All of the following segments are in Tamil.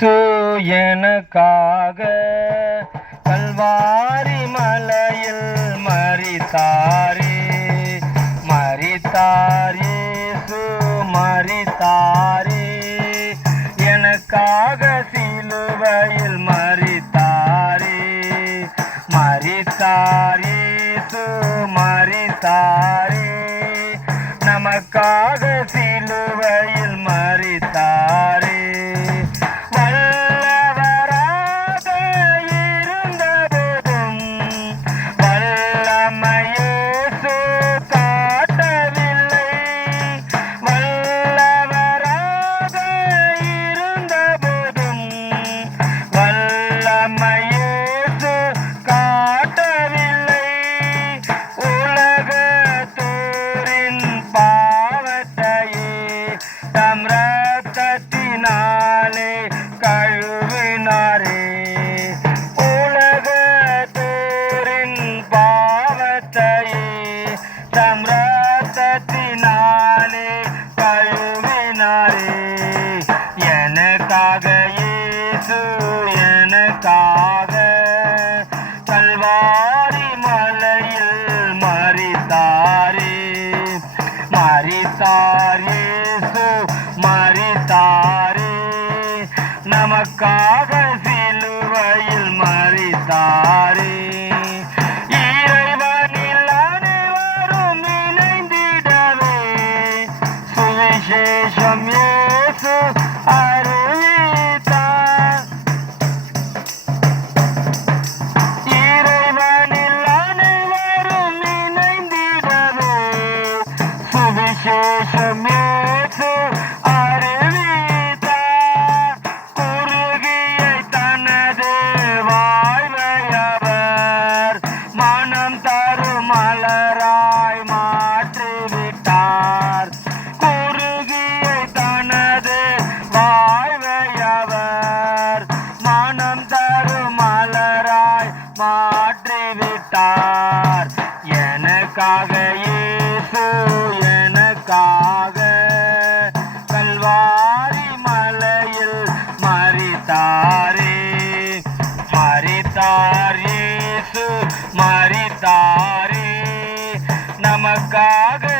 இயேசு எனக்காக. கல்வாரி மலையில் மறித்தாரே மறித்தார் இயேசு மறித்தாரே. எனக்காக சிலுவையில் மறித்தாரே மறித்தார் இயேசு மறித்தாரே. நமக்காக தம் ரத்தத்தினாலே கழுவினாரே. உலகத்தோரின் பாவத்தையே தம் ரத்தத்தினாலே கழுவினாரே. எனக்காக இயேசு எனக்காக கல்வாரி மலையில் மறித்தாரே. மறித்தார் இயேசு நமக்காக சிலுவையில் மறித்தாரே இறைவனில் அனைவரும் இணைந்திடவே. சுவிசேஷம் இயேசு அறிவித்தார். இறைவனில் அனைவரும் இணைந்திடவே. சுவிசேஷம் இயேசு அறிவித்தார் எனக்காக கல்வாரி மலையில் மறித்தாரே. மறித்தார் இயேசு மறித்தாரே. நமக்காக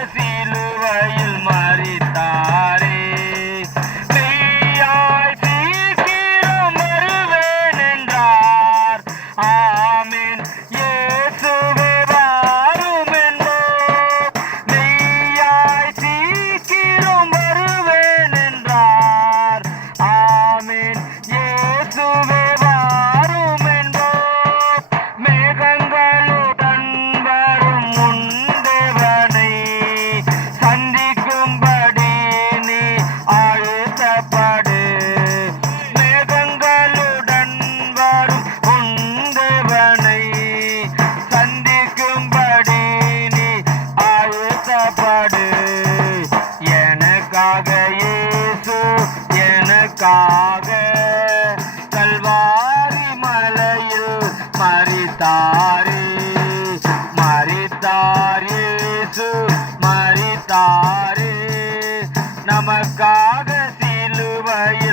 நமக்காக கல்வாரி மலையில் மறித்தாரே மறித்தாரே மறித்தாரே. நமக்காக சிலுவையில்